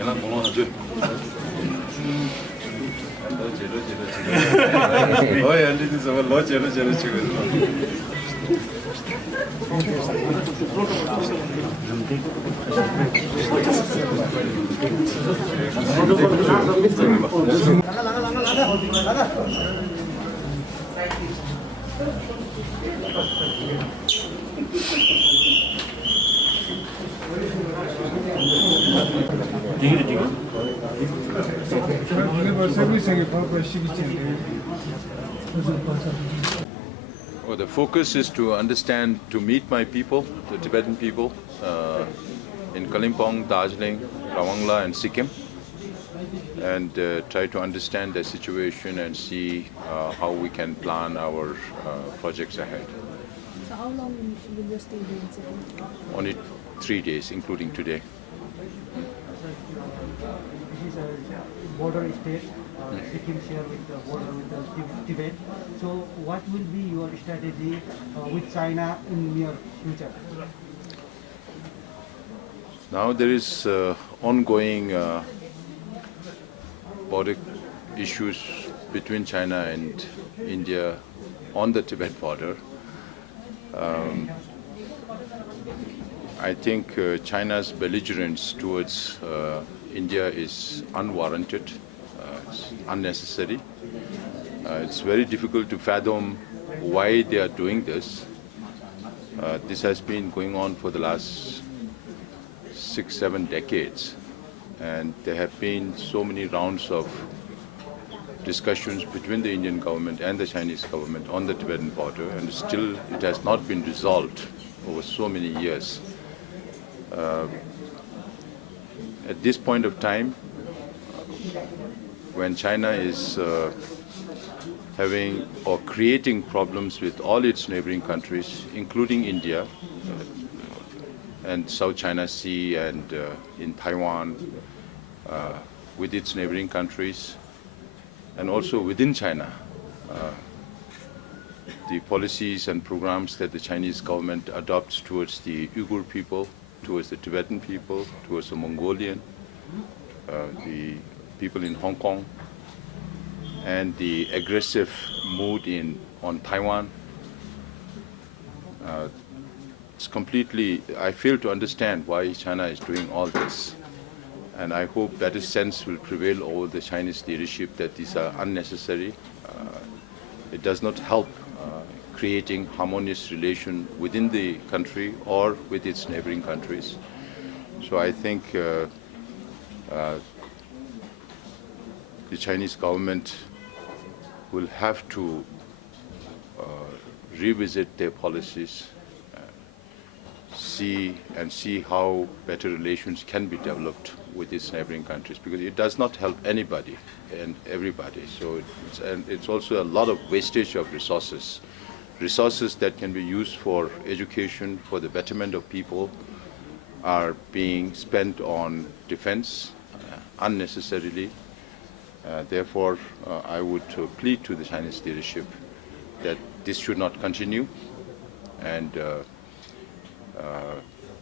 그냥 공헌하죠. 너의 알리는 zaman 너 제로 찍어줘. Well, the focus is to understand, to meet my people, the Tibetan people, in Kalimpong, Darjeeling, Rawangla and Sikkim, and try to understand their situation and see how we can plan our projects ahead. So how long will you stay here in Sikkim? Only 3 days, including today. This is a border state. Sikkim share with the border with the Tibet. So what will be your strategy with China in near future? Now there is ongoing border issues between China and India on the Tibet border. I think China's belligerence towards India is unwarranted, it's unnecessary. It's very difficult to fathom why they are doing this. This has been going on for the last 6-7 decades, and there have been so many rounds of discussions between the Indian government and the Chinese government on the Tibetan border, and still it has not been resolved over so many years. At this point of time, when China is having or creating problems with all its neighboring countries, including India and South China Sea and in Taiwan, with its neighboring countries, and also within China, the policies and programs that the Chinese government adopts towards the Uyghur people, towards the Tibetan people, towards the Mongolian, the people in Hong Kong, and the aggressive mood on Taiwan. It's completely, I fail to understand why China is doing all this. And I hope better sense will prevail over the Chinese leadership that these are unnecessary. It does not help creating harmonious relation within the country or with its neighboring countries. So I think the Chinese government will have to revisit their policies, see how better relations can be developed with its neighboring countries, because it does not help anybody and everybody. So it's also a lot of wastage of resources that can be used for education, for the betterment of people, are being spent on defense unnecessarily. Therefore, I would plead to the Chinese leadership that this should not continue, and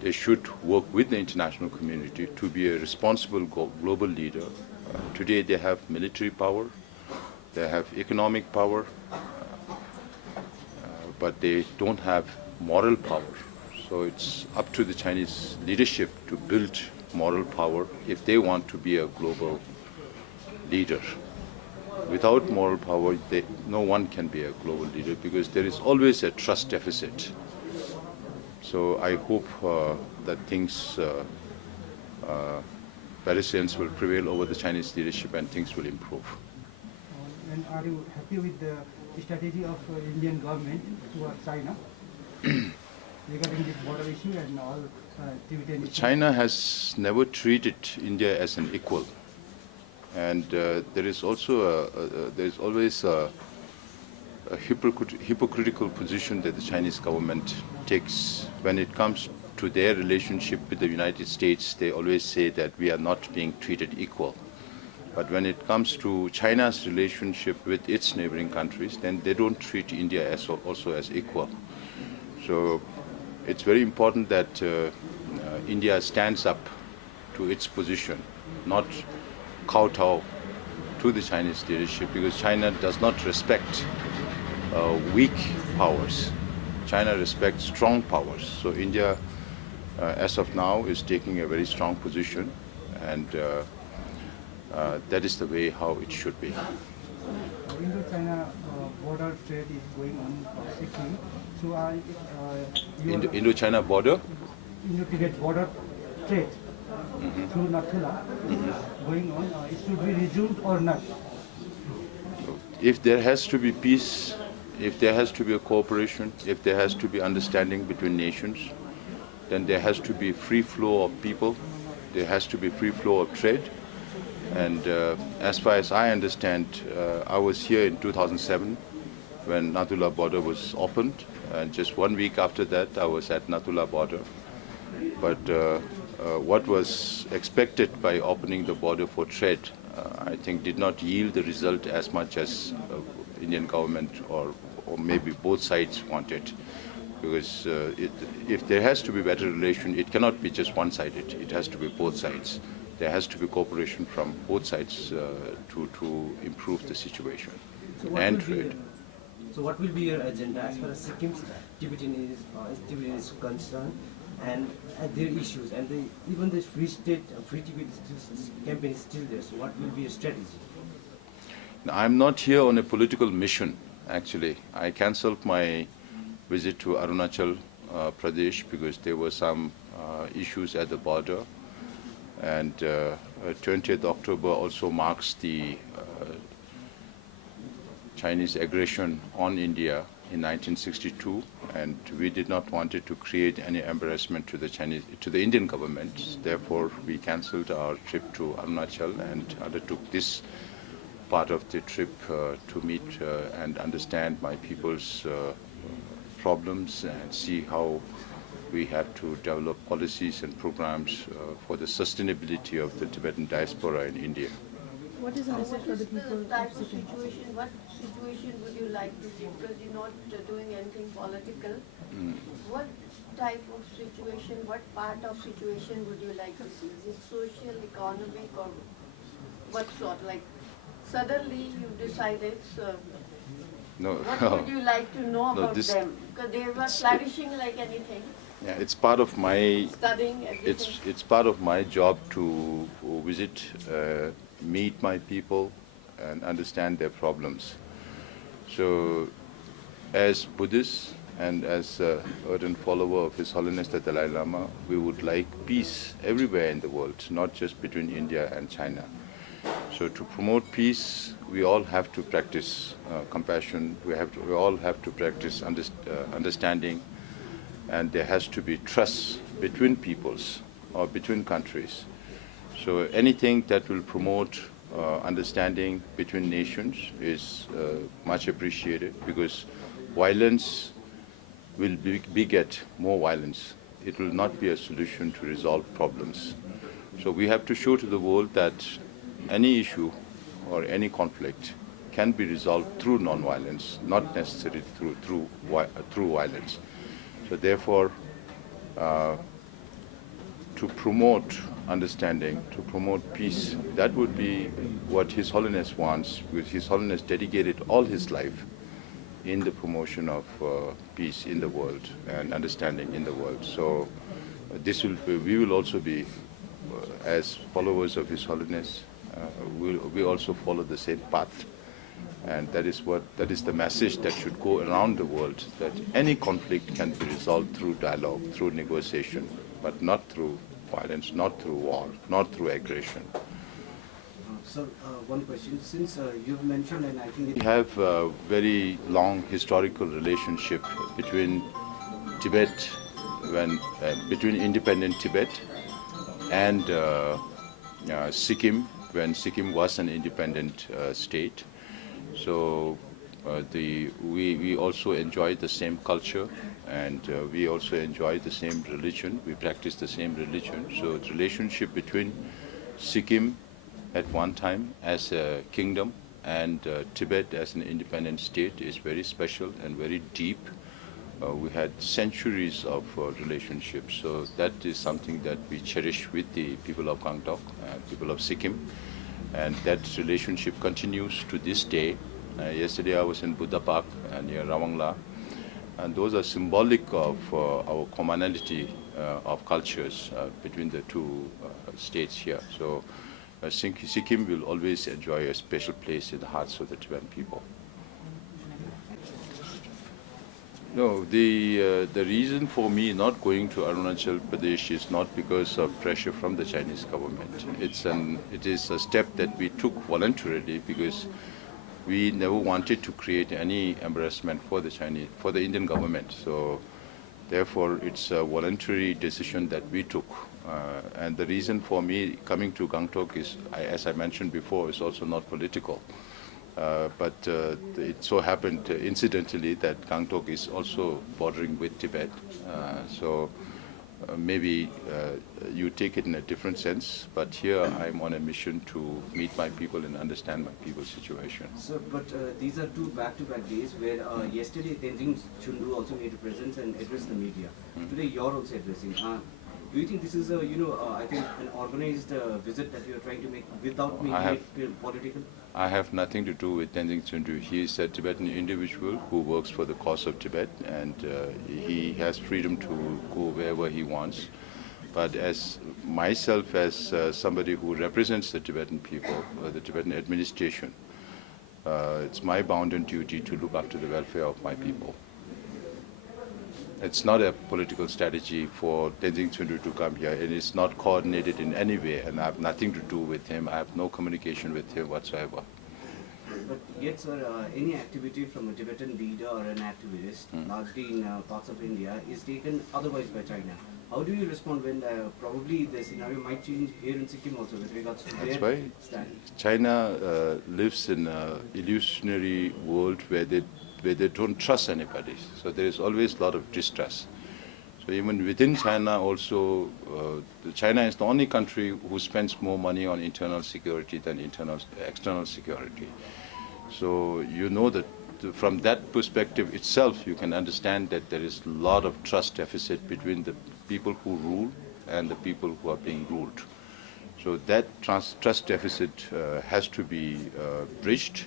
they should work with the international community to be a responsible global leader. Today they have military power, they have economic power, but they don't have moral power. So it's up to the Chinese leadership to build moral power if they want to be a global leader. Without moral power, no one can be a global leader, because there is always a trust deficit. So I hope that things, better sense will prevail over the Chinese leadership and things will improve. And are you happy with the strategy of Indian government towards China regarding this border issue and all Tibetan issues? China has never treated India as an equal, and there is also there is always a hypocritical position that the Chinese government takes when it comes to their relationship with the United States. They always say that we are not being treated equal. But when it comes to China's relationship with its neighboring countries, then they don't treat India also as equal. So it's very important that India stands up to its position not kowtow to the Chinese leadership, because China does not respect weak powers. China respects strong powers. So India, as of now, is taking a very strong position, and that is the way how it should be. Indo-China border trade is going on Sikkim. So Indo-China border? Indo-Tibet border trade through Nathula going on. It should be resumed or not? If there has to be peace, if there has to be a cooperation, if there has to be understanding between nations, then there has to be free flow of people, there has to be free flow of trade. And as far as I understand, I was here in 2007 when Nathula border was opened, and just 1 week after that I was at Nathula border. But what was expected by opening the border for trade, I think did not yield the result as much as Indian government or maybe both sides wanted. Because if there has to be better relation, it cannot be just one-sided. It has to be both sides. There has to be cooperation from both sides to improve the situation and trade. So what will be your agenda as far as Sikkim's Tibetan is concerned, and their issues, and even the Free Tibet campaign is still there, so what will be your strategy? Now, I'm not here on a political mission, actually. I cancelled my visit to Arunachal Pradesh because there were some issues at the border. And 20th October also marks the Chinese aggression on India in 1962, and we did not want it to create any embarrassment to the Indian government. Therefore, we cancelled our trip to Arunachal and undertook this part of the trip to meet and understand my people's problems and see how we have to develop policies and programs for the sustainability of the Tibetan diaspora in India. What is the message for the people What type of of Sikkim? situation, what situation would you like to see? Because you're not doing anything political. What type of situation, what part of situation would you like to see? Is it social, economic, or what sort? Like suddenly you decided, so No, what would you like to know No, about this- them? Because they were flourishing like anything, yeah, it's part of my studying everything. it's part of my job to visit, meet my people, and understand their problems. So, as Buddhists and as ardent follower of His Holiness the Dalai Lama, we would like peace everywhere in the world, not just between India and China. So, to promote peace, we all have to practice compassion. We all have to practice understanding, and there has to be trust between peoples or between countries. So anything that will promote understanding between nations is much appreciated, because violence will beget more violence. It will not be a solution to resolve problems. So we have to show to the world that any issue or any conflict can be resolved through non-violence, not necessarily through violence. So therefore, to promote understanding, to promote peace, that would be what His Holiness wants, because His Holiness dedicated all his life in the promotion of peace in the world and understanding in the world. So we will also be, as followers of His Holiness, we also follow the same path. And that is the message that should go around the world, that any conflict can be resolved through dialogue, through negotiation, but not through violence, not through war, not through aggression. Sir, one question. Since you've mentioned, and I think We have a very long historical relationship between Tibet, between independent Tibet and Sikkim, when Sikkim was an independent state. So we also enjoy the same culture, and we also enjoy the same religion. We practice the same religion. So the relationship between Sikkim at one time as a kingdom and Tibet as an independent state is very special and very deep. We had centuries of relationships, so that is something that we cherish with the people of Gangtok, people of Sikkim, and that relationship continues to this day. Yesterday I was in Buddha Park near Rawangla, and those are symbolic of our commonality of cultures between the two states here. So Sikkim will always enjoy a special place in the hearts of the Tibetan people. No, the reason for me not going to Arunachal Pradesh is not because of pressure from the Chinese government. It is a step that we took voluntarily because we never wanted to create any embarrassment for the Indian government. So therefore, it's a voluntary decision that we took. And the reason for me coming to Gangtok is, as I mentioned before, is also not political. But it so happened incidentally that Gangtok is also bordering with Tibet. So maybe you take it in a different sense, but here I'm on a mission to meet my people and understand my people's situation. So, but these are two back-to-back days where yesterday Tenzing Chundu also made a presence and addressed the media. Today you're also addressing. Do you think this is a, I think an organized visit that you're trying to make without making it political? I have nothing to do with Tenzing Chundu. He is a Tibetan individual who works for the cause of Tibet, and he has freedom to go wherever he wants. But as myself, as somebody who represents the Tibetan people, the Tibetan administration, it's my bounden duty to look after the welfare of my people. It's not a political strategy for Tenzing Chundu to come here. It is not coordinated in any way, and I have nothing to do with him. I have no communication with him whatsoever. But yet, sir, any activity from a Tibetan leader or an activist, largely in parts of India, is taken otherwise by China. How do you respond when probably the scenario might change here in Sikkim also with regards to their stand? China lives in an illusionary world where they don't trust anybody. So there is always a lot of distrust. So even within China also, China is the only country who spends more money on internal security than external security. So you know that from that perspective itself, you can understand that there is a lot of trust deficit between the people who rule and the people who are being ruled. So that trust deficit has to be bridged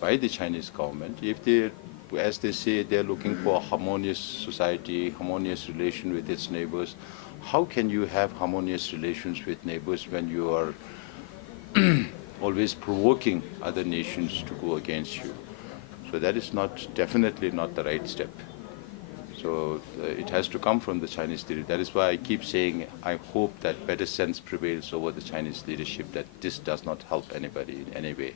by the Chinese government. If they, as they say, they're looking for a harmonious society, harmonious relation with its neighbors, how can you have harmonious relations with neighbors when you are always provoking other nations to go against you? So that is definitely not the right step. So it has to come from the Chinese leadership. That is why I keep saying I hope that better sense prevails over the Chinese leadership, that this does not help anybody in any way.